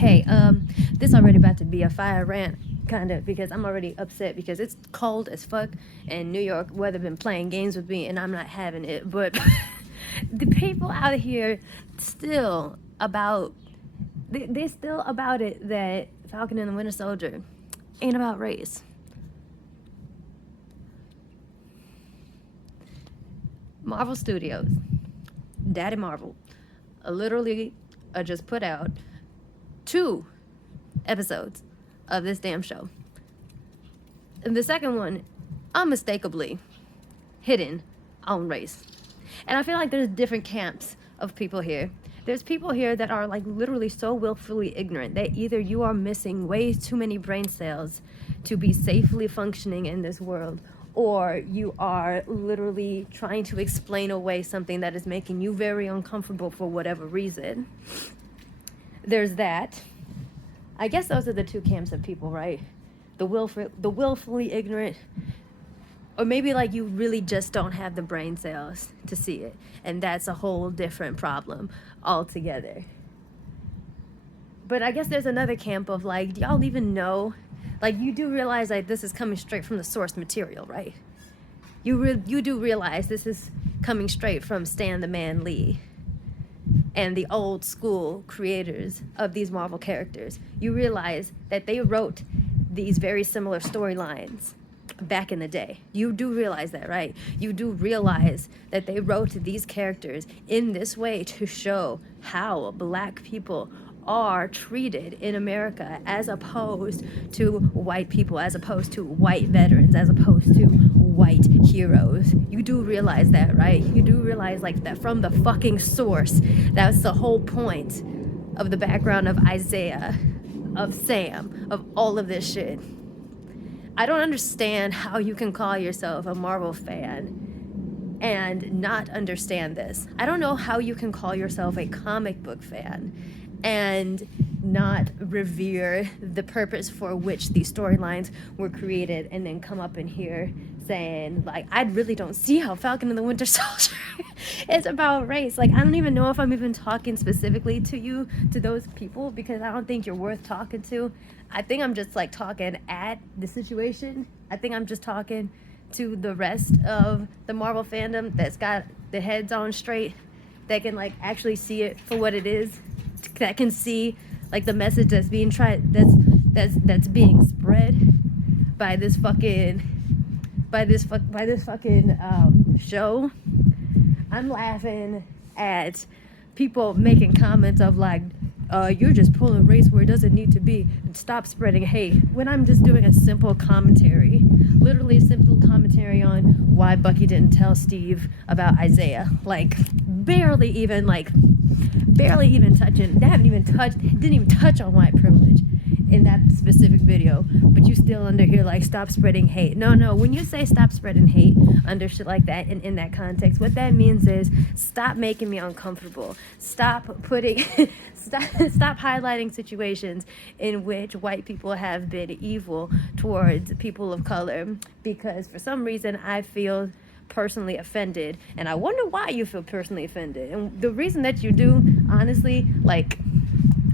Hey, this already about to be a fire rant, kind of, because I'm already upset because it's cold as fuck, and New York weather been playing games with me, and I'm not having it. But the people out here still about, they still about it that Falcon and the Winter Soldier ain't about race. Marvel Studios, Daddy Marvel, literally just put out 2 episodes of this damn show. And the second one, unmistakably hidden on race. And I feel like there's different camps of people here. There's people here that are like literally so willfully ignorant that either you are missing way too many brain cells to be safely functioning in this world, or you are literally trying to explain away something that is making you very uncomfortable for whatever reason. There's that. I guess those are the 2 camps of people, right? The willfully ignorant, or maybe like you really just don't have the brain cells to see it, and that's a whole different problem altogether. But I guess there's another camp of like, do y'all even know? Like, you do realize like this is coming straight from the source material, right? You do realize this is coming straight from Stan the Man Lee and the old school creators of these Marvel characters. You realize that they wrote these very similar storylines back in the day. You do realize that, right? You do realize that they wrote these characters in this way to show how Black people are treated in America, as opposed to white people, as opposed to white veterans, as opposed to white heroes. You do realize that, right? You do realize like that from the fucking source. That's the whole point of the background of Isaiah, of Sam, of all of this shit. I don't understand how you can call yourself a Marvel fan and not understand this. I don't know how you can call yourself a comic book fan and not revere the purpose for which these storylines were created, and then come up in here saying like, I really don't see how Falcon and the Winter Soldier is about race. Like, I don't even know if I'm even talking specifically to you, to those people, because I don't think you're worth talking to. I think I'm just like talking at the situation. I think I'm just talking to the rest of the Marvel fandom that's got the heads on straight, that can like actually see it for what it is, that can see like the message that's being tried, that's being spread by this fucking show. I'm laughing at people making comments of like, you're just pulling race where it doesn't need to be. Stop spreading hate. When I'm just doing a simple commentary, literally a simple commentary on why Bucky didn't tell Steve about Isaiah. Like, barely even touching. They didn't even touch on white privilege in that specific video, but you still under here like, stop spreading hate. No, when you say stop spreading hate under shit like that, and in that context, what that means is stop making me uncomfortable. Stop highlighting situations in which white people have been evil towards people of color, because for some reason I feel personally offended, and I wonder why you feel personally offended. And the reason that you do, honestly, like,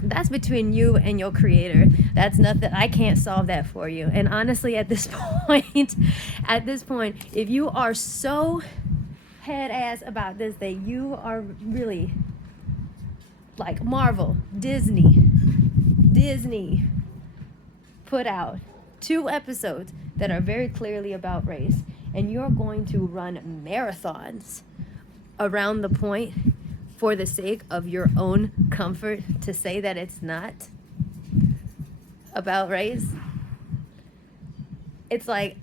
that's between you and your creator. That's nothing. I can't solve that for you. And honestly, at this point, if you are so head ass about this that you are really like Marvel, Disney put out 2 episodes that are very clearly about race, and you're going to run marathons around the point for the sake of your own comfort to say that it's not about race. It's like,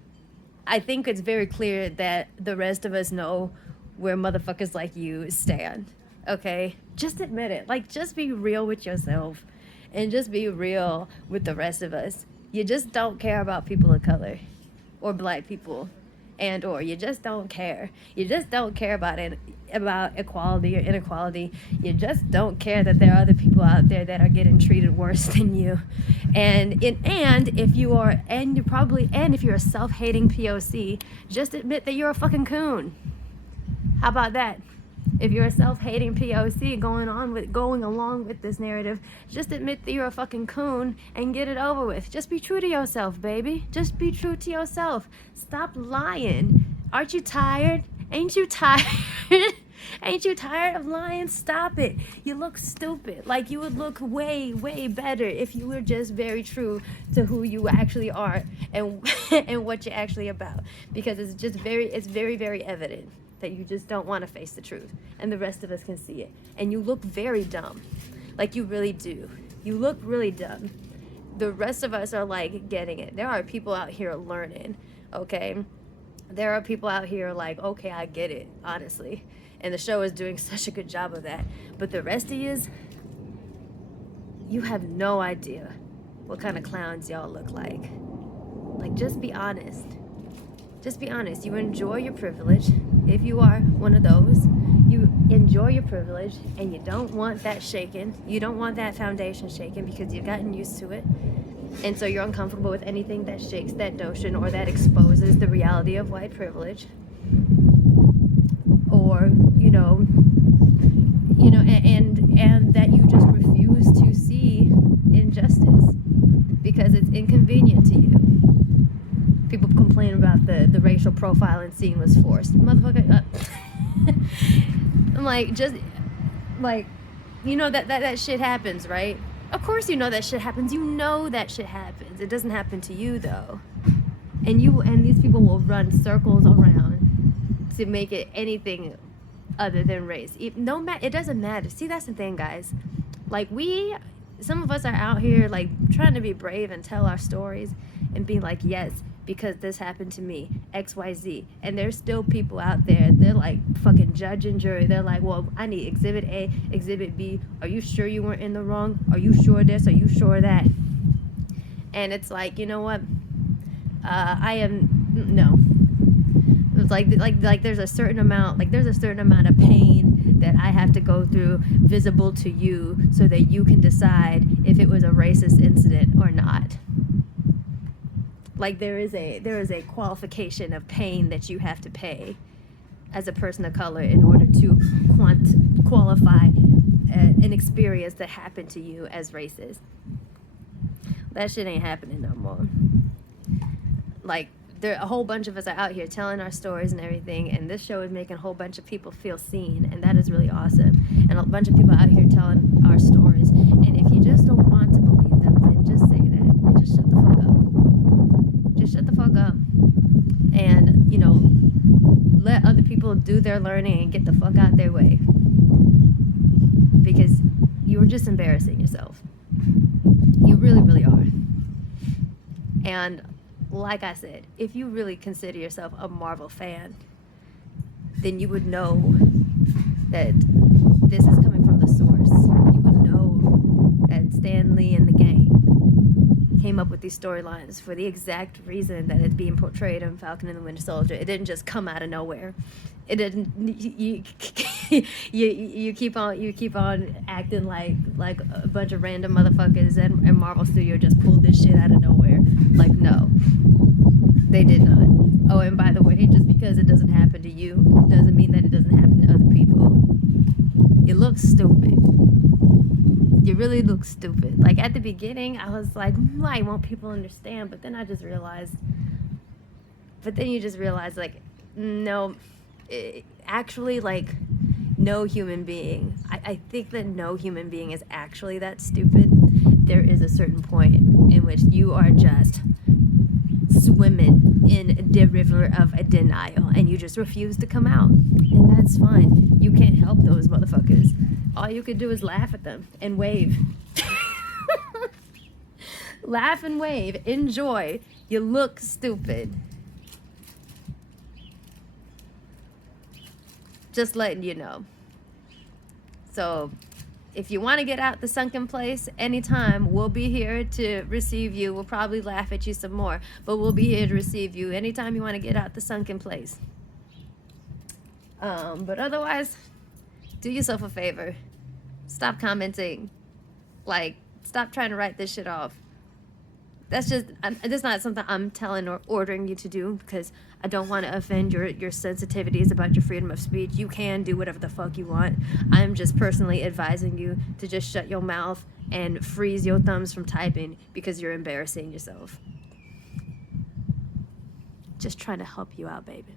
I think it's very clear that the rest of us know where motherfuckers like you stand, okay? Just admit it. Like, just be real with yourself and just be real with the rest of us. You just don't care about people of color or Black people, and or you just don't care. You just don't care about it, about equality or inequality. You just don't care that there are other people out there that are getting treated worse than you. And if you're a self-hating POC, just admit that you're a fucking coon. How about that? If you're a self-hating POC going along with this narrative, just admit that you're a fucking coon and get it over with. Just be true to yourself, baby. Just be true to yourself. Stop lying. Aren't you tired? Ain't you tired? Ain't you tired of lying? Stop it. You look stupid. Like, you would look way, way better if you were just very true to who you actually are and and what you're actually about. Because it's very, very evident that you just don't want to face the truth. And the rest of us can see it. And you look very dumb. Like, you really do. You look really dumb. The rest of us are, like, getting it. There are people out here learning, okay? There are people out here like, okay, I get it, honestly. And the show is doing such a good job of that. But the rest of yous, you have no idea what kind of clowns y'all look like. Like, just be honest. Just be honest. You enjoy your privilege. If you are one of those, you enjoy your privilege and you don't want that shaken. You don't want that foundation shaken because you've gotten used to it. And so you're uncomfortable with anything that shakes that notion or that exposes the reality of white privilege. Or, and that you just refuse to see injustice because it's inconvenient to you. People complain about the racial profiling scene was forced. Motherfucker, I'm like, just, like, that shit happens, right? Of course you know that shit happens. You know that shit happens. It doesn't happen to you, though. And these people will run circles around to make it anything other than race. It doesn't matter. See, that's the thing, guys. Like, some of us are out here, like, trying to be brave and tell our stories and be like, yes, because this happened to me, XYZ. And there's still people out there, they're like fucking judge and jury. They're like, well, I need exhibit A, exhibit B. Are you sure you weren't in the wrong? Are you sure this? Are you sure that? And it's like, you know what? No. It's like there's a certain amount of pain that I have to go through visible to you so that you can decide if it was a racist incident or not. Like, there is a qualification of pain that you have to pay as a person of color in order to qualify an experience that happened to you as racist. That shit ain't happening no more. Like, a whole bunch of us are out here telling our stories and everything, and this show is making a whole bunch of people feel seen, and that is really awesome. And a bunch of people out here telling our stories. And if you just don't want to believe them, then just say that and just shut the fuck up. Just shut the fuck up. And, let other people do their learning and get the fuck out their way. Because you're just embarrassing yourself. You really, really are. And like I said, if you really consider yourself a Marvel fan, then you would know that this is coming from the source. You would know that Stan Lee and the gang came up with these storylines for the exact reason that it's being portrayed in Falcon and the Winter Soldier. It didn't just come out of nowhere. It didn't. You keep on acting like a bunch of random motherfuckers, and Marvel Studio just pulled this shit out of nowhere. Like, no, they did not. Oh, and by the way, just because it doesn't happen to you doesn't mean that it doesn't happen to other people. You look stupid. You really look stupid. Like, at the beginning, I was like, why won't people understand? But then you just realize, like, no, actually, like, no human being. I think that no human being is actually that stupid. There is a certain point in which you are just swimming in the river of denial and you just refuse to come out. And that's fine. You can't help those motherfuckers. All you could do is laugh at them and wave. Laugh and wave. Enjoy. You look stupid. Just letting you know. So, if you want to get out the sunken place anytime, we'll be here to receive you. We'll probably laugh at you some more, but we'll be here to receive you anytime you want to get out the sunken place. But otherwise, do yourself a favor. Stop commenting. Like, stop trying to write this shit off. That's not something I'm telling or ordering you to do, because I don't want to offend your sensitivities about your freedom of speech. You can do whatever the fuck you want. I'm just personally advising you to just shut your mouth and freeze your thumbs from typing because you're embarrassing yourself. Just trying to help you out, baby.